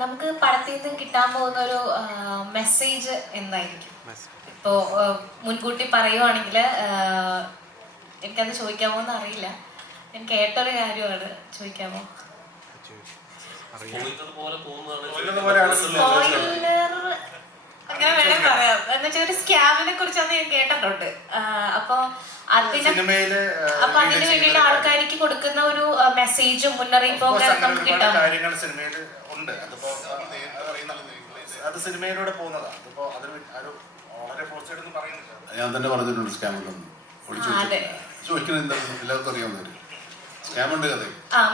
നമുക്ക് പടത്തിൽ നിന്ന് കിട്ടാൻ പോകുന്ന ഒരു മെസ്സേജ് എന്തായിരിക്കും? ഇപ്പോൾ മുൻകൂട്ടി പറയുവാണെങ്കിൽ എനിക്കത് ചോദിക്കാമോ എന്ന് അറിയില്ല. ഞാൻ കേട്ടൊരു കാര്യമാണ്, ചോദിക്കാമോ? അങ്ങനെ വേണേ പറയാം. എന്നുവെച്ചാൽ ഒരു സ്കാമിനെ കുറിച്ചാണ് ഞാൻ കേട്ടിട്ടുണ്ട്. അപ്പൊ അതിന് വേണ്ടിയിട്ട് ആൾക്കാർക്ക് കൊടുക്കുന്ന ഒരു മെസ്സേജും മുന്നറിയിപ്പും ഒക്കെ നമുക്ക് കിട്ടാം. കാര്യങ്ങൾ സിനിമയിൽ ഉണ്ട്. അത് സിനിമയിലൂടെ പോകുന്നതാണ്. അതിപ്പോ അതൊരു വളരെ ഫോഴ്സായിട്ടൊന്നും പറയുന്നില്ല. ഞാൻ തന്നെ പറഞ്ഞിട്ടുണ്ട് സ്കാമുണ്ടെന്ന്. ചോദിക്കുന്നത് എല്ലാവർക്കും അറിയാവുന്നവര് സ്കാമുണ്ട് കഥ.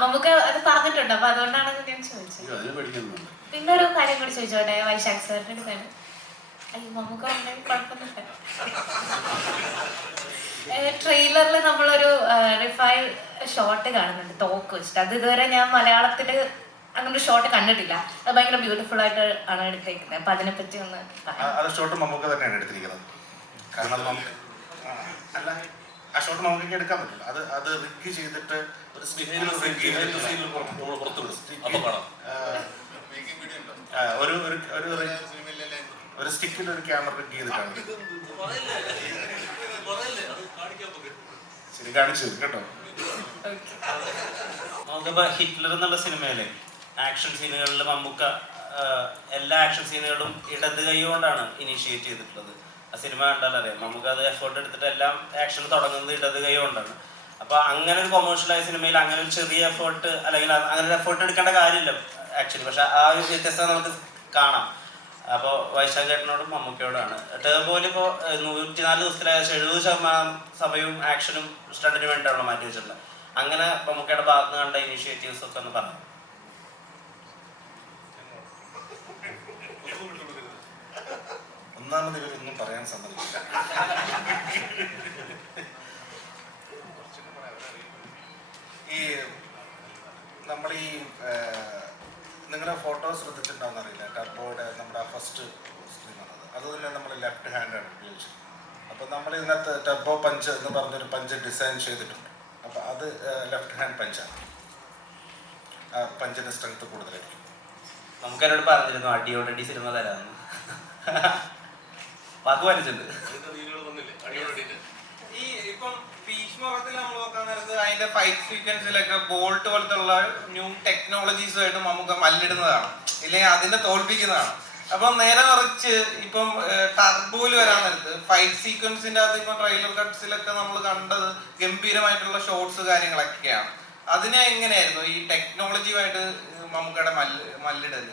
നമുക്ക് അത് പറഞ്ഞിട്ടുണ്ട്. അപ്പൊ അതുകൊണ്ടാണ് ഞാൻ ചോദിച്ചത്. അതിന് പേടിക്കുന്നുണ്ട്. പിന്നെ ഒരു കാര്യം കൂടി ചോദിച്ചോട്ടെ, വൈശാഖ് സാറിന്റെ കാര്യം. അയ്യോ, നമുക്ക് ഉണ്ടെങ്കിൽ കുഴപ്പമൊന്നുമില്ല. ട്രെയിലറിൽ നമ്മളൊരു റിഫൈൽ ഷോട്ട് കാണുന്നുണ്ട് തോക്ക് വെച്ചിട്ട്. അത് ഇതുവരെ ഞാൻ മലയാളത്തിൽ അങ്ങനെ ഷോട്ട് കണ്ടിട്ടില്ല. അത് ഭയങ്കര ബ്യൂട്ടിഫുൾ ആയിട്ട് ആണ് എടുത്തേക്കുന്നത്. അപ്പൊ അതിനെപ്പറ്റി ഒന്ന് പറയാം. ഷോട്ട് നമുക്ക് തന്നെയാണ് എടുത്തിരിക്കുന്നത്. കാരണം അല്ല, ആ ഷോട്ട് നമുക്ക് എടുക്കാൻ പറ്റില്ല. അത് റിഗ് ചെയ്തിട്ട് ഒരു ഒരു സ്റ്റിക്കിൽ ഒരു ക്യാമറ റിഗ് ചെയ്തിട്ടാണ്. ശരി, കാണിച്ചു കേട്ടോ. നമുക്കിപ്പോ ഹിറ്റ്ലർ എന്നുള്ള സിനിമയിലെ ആക്ഷൻ സീനുകളിൽ മമ്മൂക്ക എല്ലാ ആക്ഷൻ സീനുകളും ഇടത് കൈ കൊണ്ടാണ് ഇനീഷ്യേറ്റ് ചെയ്തിട്ടുള്ളത്. ആ സിനിമ കണ്ടാൽ അറിയാം. നമുക്ക് അത് എഫേർട്ട് എടുത്തിട്ട് എല്ലാം ആക്ഷൻ തുടങ്ങുന്നത് ഇടത് കൈ കൊണ്ടാണ്. അപ്പൊ അങ്ങനെ ഒരു കൊമേഴ്ഷ്യലായ സിനിമയിൽ അങ്ങനെ ഒരു ചെറിയ എഫേർട്ട് അല്ലെങ്കിൽ അങ്ങനെ ഒരു എഫേർട്ട് എടുക്കേണ്ട കാര്യമില്ല ആക്ച്വലി. പക്ഷെ ആ ഒരു വ്യത്യസ്തത നമുക്ക് കാണാം. അപ്പോൾ വൈശാഖ് ചേട്ടനോടും മമ്മൂക്കയോടാണ്. ടേബോയിൽ ഇപ്പോൾ 104 ദിവസത്തിൽ ഏകദേശം 70% സമയവും ആക്ഷനും സ്റ്റണ്ടിന് വേണ്ടിയിട്ടാണല്ലോ മാറ്റി വെച്ചിട്ടുള്ളത്. അങ്ങനെ മമ്മൂക്കയുടെ ഭാഗത്ത് നിന്ന് കണ്ട ഇനീഷ്യേറ്റീവ്സ് ഒക്കെ ഒന്ന് പറഞ്ഞു. ഒന്നാമത് ഇവരൊന്നും പറയാൻ സമ്മതിക്കില്ല. നമ്മൾ നിങ്ങളുടെ ഫോട്ടോ ശ്രദ്ധിച്ചിട്ടുണ്ടാവുന്ന അറിയില്ല. ടർബോയുടെ നമ്മുടെ ഫസ്റ്റ് സ്ക്രീനാണത്. അത് തന്നെ നമ്മൾ ലെഫ്റ്റ് ഹാൻഡാണ് ഉപയോഗിച്ചത്. അപ്പോൾ നമ്മൾ ഇതിനകത്ത് ടർബോ പഞ്ച് എന്ന് പറഞ്ഞൊരു പഞ്ച് ഡിസൈൻ ചെയ്തിട്ടുണ്ട്. അപ്പോൾ അത് ലെഫ്റ്റ് ഹാൻഡ് പഞ്ചാണ്. പഞ്ചിൻ്റെ സ്ട്രെങ്ത് കൂടുതലായിരിക്കും. നമുക്കെന്നോട് പറഞ്ഞിരുന്നു അടിയോടടി സിനിമ തരാമെന്ന്. വാക്ക് വലിച്ചിട്ടുണ്ട്. ഈ ഇപ്പം ഭീഷ്മത്തിൽ നമ്മൾ നോക്കാൻ നേരത്ത് അതിന്റെ ഫൈറ്റ് സീക്വൻസിലൊക്കെ ബോൾട്ട് പോലത്തെ ഉള്ള ന്യൂ ടെക്നോളജീസുമായിട്ട് നമുക്ക് മല്ലിടുന്നതാണ്, ഇല്ലെങ്കിൽ അതിനെ തോൽപ്പിക്കുന്നതാണ്. അപ്പം നേരെ മറിച്ച് ഇപ്പം ടർബോയിൽ വരാൻ നേരത്ത് ഫൈറ്റ് സീക്വൻസിന്റെ അകത്ത് ഇപ്പം ട്രെയിലർ കട്ട്സിലൊക്കെ നമ്മൾ കണ്ടത് ഗംഭീരമായിട്ടുള്ള ഷോട്ട്സ് കാര്യങ്ങളൊക്കെയാണ്. അതിനെ എങ്ങനെയായിരുന്നു ഈ ടെക്നോളജിയുമായിട്ട് മമ്മൂക്കയുടെ മല്ലിടല്?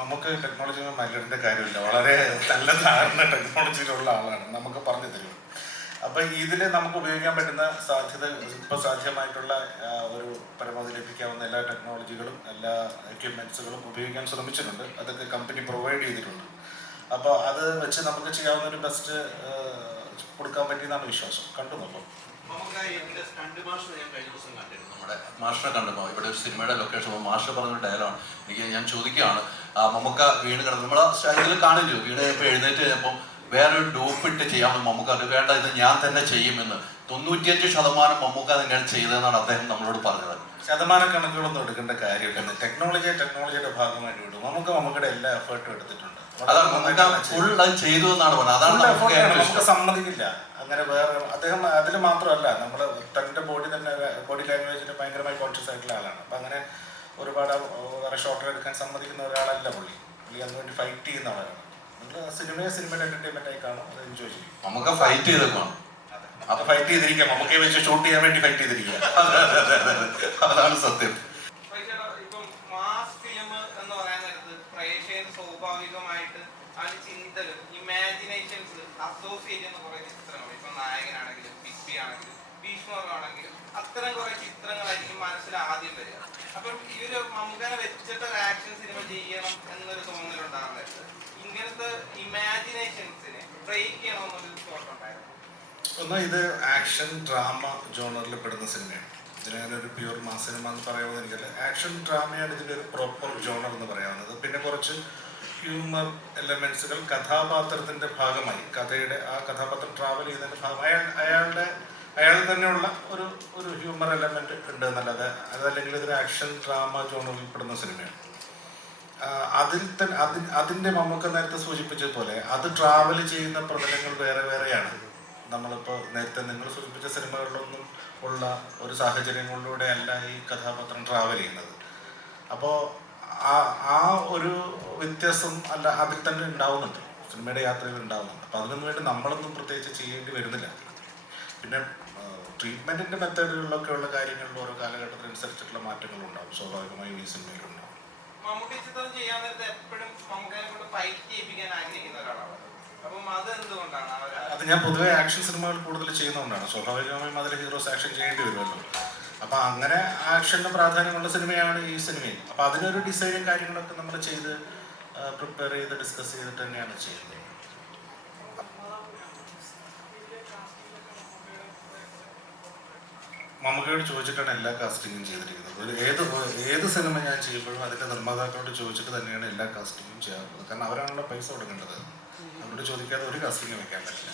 നമുക്ക് ടെക്നോളജി മല്ലിടേണ്ട കാര്യമില്ല. വളരെ നല്ല ധാരണ ടെക്നോളജിയിലുള്ള ആളാണ്, നമുക്ക് പറഞ്ഞു തരും. അപ്പം ഇതിൽ നമുക്ക് ഉപയോഗിക്കാൻ പറ്റുന്ന സാധ്യത ഇപ്പോൾ സാധ്യമായിട്ടുള്ള ഒരു പരമാവധി ലഭിക്കാവുന്ന എല്ലാ ടെക്നോളജികളും എല്ലാ എക്യുപ്മെൻറ്റ്സുകളും ഉപയോഗിക്കാൻ ശ്രമിച്ചിട്ടുണ്ട്. അതൊക്കെ കമ്പനി പ്രൊവൈഡ് ചെയ്തിട്ടുണ്ട്. അപ്പോൾ അത് വെച്ച് നമുക്ക് ചെയ്യാവുന്ന ഒരു ബെസ്റ്റ് കൊടുക്കാൻ പറ്റിയെന്നാണ് വിശ്വാസം. കണ്ടു നോക്കാം. നമ്മുടെ മാഷിനെ കണ്ടപ്പോൾ ഇവിടെ ഒരു സിനിമയുടെ ലൊക്കേഷൻ മാഷ പറഞ്ഞൊരു ഡയലോഗാണ്. ഞാൻ ചോദിക്കുകയാണ്, മമ്മൂക്ക വീണ് കിടന്നു നമ്മളെ സ്റ്റൈലിൽ കാണില്ലോ, വീട് ഇപ്പോൾ എഴുന്നേറ്റ് കഴിഞ്ഞപ്പം വേറൊരു ഡോപ്പിട്ട് ചെയ്യാമെന്ന് മമ്മൂക്ക അത് വേണ്ട, ഇത് ഞാൻ തന്നെ ചെയ്യുമെന്ന്. 95% മമ്മൂക്ക തന്നെയാണ് ചെയ്തതെന്നാണ് അദ്ദേഹം നമ്മളോട് പറഞ്ഞത്. ശതമാന കണക്കുകളൊന്നും എടുക്കേണ്ട കാര്യമില്ല. ടെക്നോളജിയുടെ ഭാഗമായിട്ട് വിടും. മമ്മൂക്കയുടെ എല്ലാ എഫേർട്ടും എടുത്തിട്ടുണ്ട്. അതാണ് മമ്മൂക്ക ഫുൾ അത് ചെയ്തു എന്നാണ് പറഞ്ഞത്. അതാണ് നമുക്ക് സമ്മതിക്കില്ല. അങ്ങനെ വേറെ അദ്ദേഹം അതിൽ മാത്രമല്ല, നമ്മൾ തൻ്റെ ബോഡി ലാംഗ്വേജിന് ഭയങ്കരമായി കോൺഷ്യസ് ആയിട്ടുള്ള ആളാണ്. അപ്പം അങ്ങനെ ഒരുപാട് വേറെ ഷോട്ടുകൾ എടുക്കാൻ സമ്മതിക്കുന്ന ഒരാളല്ല പുള്ളി. അതിനുവേണ്ടി ഫൈറ്റ് ചെയ്യുന്ന ആളാണ്. സിനിമയുടെ എന്റർടൈൻമെന്റ് ആയി കാണും, അത് എൻജോയ് ചെയ്യും. നമുക്ക് ഫൈറ്റ് ചെയ്തേക്കാം. അപ്പൊ ഫൈറ്റ് ചെയ്തിരിക്കാം, നമുക്ക് വെച്ച് ഷൂട്ട് ചെയ്യാൻ വേണ്ടി ഫൈറ്റ് ചെയ്തിരിക്കുക. അതാണ് സത്യം. ഇപ്പം മാസ് ഫിലിം എന്ന് പറയാൻ നേരത്ത് പ്രേക്ഷകൻ സ്വാഭാവികമായിട്ട് അതിന് ചിന്തകൾ, ഇമാജിനേഷൻസ് അസോസിയേറ്റ് ചെയ്യുന്ന കുറെ ചിത്രങ്ങൾ, ഇപ്പൊ നായകനാണെങ്കിലും ബിഗ് ബി ആണെങ്കിലും ഭീഷ്മമാണെങ്കിലും അത്തരം കുറെ ചിത്രങ്ങളായിരിക്കും മനസ്സിൽ ആദ്യം വരിക. അപ്പം ഈ ഒരു മമ്മൂക്കനെ വെച്ചിട്ട് ഒരു ആക്ഷൻ സിനിമ ചെയ്യണം എന്നൊരു തോന്നലുണ്ടാകുന്നത് ഇങ്ങനത്തെ ഇമാജിനേഷൻസിനെ ബ്രേക്ക് ചെയ്യണമെന്നൊരു തോട്ട് ഉണ്ടായിരുന്നു. ഒന്ന്, ഇത് ആക്ഷൻ ഡ്രാമ ജോണറിൽ പെടുന്ന സിനിമയാണ്. ഇതിനൊരു പ്യൂർ മാസ് സിനിമ എന്ന് പറയാവുന്ന എനിക്കല്ല. ആക്ഷൻ ഡ്രാമയാണ് ഇതിൻ്റെ ഒരു പ്രോപ്പർ ജോണർ എന്ന് പറയാവുന്നത്. പിന്നെ കുറച്ച് ഹ്യൂമർ എലമെന്റ്സുകൾ കഥാപാത്രത്തിന്റെ ഭാഗമായി, കഥയുടെ ആ കഥാപാത്രം ട്രാവൽ ചെയ്യുന്നതിന്റെ ഭാഗമായി അയാളിൽ തന്നെയുള്ള ഒരു ഹ്യൂമർ എലമെന്റ് ഉണ്ട് എന്നല്ലാതെ അതല്ലെങ്കിൽ ഇതൊരു ആക്ഷൻ ഡ്രാമ ജോണറിൽ പെടുന്ന സിനിമയാണ്. അതിൻ്റെ മമ്മൂക്ക നേരത്തെ സൂചിപ്പിച്ചതുപോലെ അത് ട്രാവൽ ചെയ്യുന്ന പ്രതലങ്ങൾ വേറെ വേറെയാണ്. നമ്മളിപ്പോൾ നേരത്തെ നിങ്ങൾ സൂചിപ്പിച്ച സിനിമകളിലൊന്നും ഉള്ള ഒരു സാഹചര്യങ്ങളിലൂടെ അല്ല ഈ കഥാപാത്രം ട്രാവൽ ചെയ്യുന്നത്. അപ്പോൾ ആ ഒരു വ്യത്യാസം അല്ല അതിൽ തന്നെ ഉണ്ടാവുന്നുണ്ട്, സിനിമയുടെ യാത്രയിൽ ഉണ്ടാവുന്നുണ്ട്. അപ്പോൾ അതിനൊന്നും വേണ്ടി നമ്മളൊന്നും പ്രത്യേകിച്ച് ചെയ്യേണ്ടി വരുന്നില്ല. പിന്നെ ട്രീറ്റ്മെൻറ്റിൻ്റെ മെത്തേഡുകളിലൊക്കെ ഉള്ള കാര്യങ്ങളിൽ ഓരോ കാലഘട്ടത്തിനനുസരിച്ചിട്ടുള്ള മാറ്റങ്ങളുണ്ടാവും, സ്വാഭാവികമായും ഈ സിനിമയിലുണ്ടാവും. മമ്മൂട്ടി ചിത്രം ചെയ്യാൻ നേരത്തെ എപ്പോഴും മമ്മൂക്കയെ കൊണ്ട് ഫൈറ്റ് ചെയ്യിപ്പിക്കാൻ ആഗ്രഹിക്കുന്ന ഒരാളാണ്. അപ്പം അത് എന്തുകൊണ്ടാണ്? അത് ഞാൻ പൊതുവെ ആക്ഷൻ സിനിമകൾ കൂടുതൽ ചെയ്യുന്നതുകൊണ്ടാണ്. സ്വാഭാവികമായും അതിൽ ഹീറോസ് ആക്ഷൻ ചെയ്യേണ്ടി വരുമല്ലോ. അപ്പോൾ അങ്ങനെ ആക്ഷന് പ്രാധാന്യമുള്ള സിനിമയാണ് ഈ സിനിമയിൽ. അപ്പോൾ അതിനൊരു ഡിസൈനും കാര്യങ്ങളൊക്കെ നമ്മൾ ചെയ്ത് പ്രിപ്പയർ ചെയ്ത് ഡിസ്കസ് ചെയ്തിട്ട് തന്നെയാണ് ചെയ്യുന്നത്. മമ്മൂക്കയോട് ചോദിച്ചിട്ടാണ് എല്ലാ കാസ്റ്റിങ്ങും ചെയ്തിരിക്കുന്നത്. ഏത് സിനിമ ഞാൻ ചെയ്യുമ്പോഴും അതിൻ്റെ നിർമ്മാതാക്കളോട് ചോദിച്ചിട്ട് തന്നെയാണ് എല്ലാ കാസ്റ്റിങ്ങും ചെയ്യാറുള്ളത്. കാരണം അവരാണല്ലോ പൈസ കൊടുക്കേണ്ടത്. അവരോട് ചോദിക്കാതെ ഒരു കാസ്റ്റിംഗ് വെക്കാൻ പറ്റില്ല.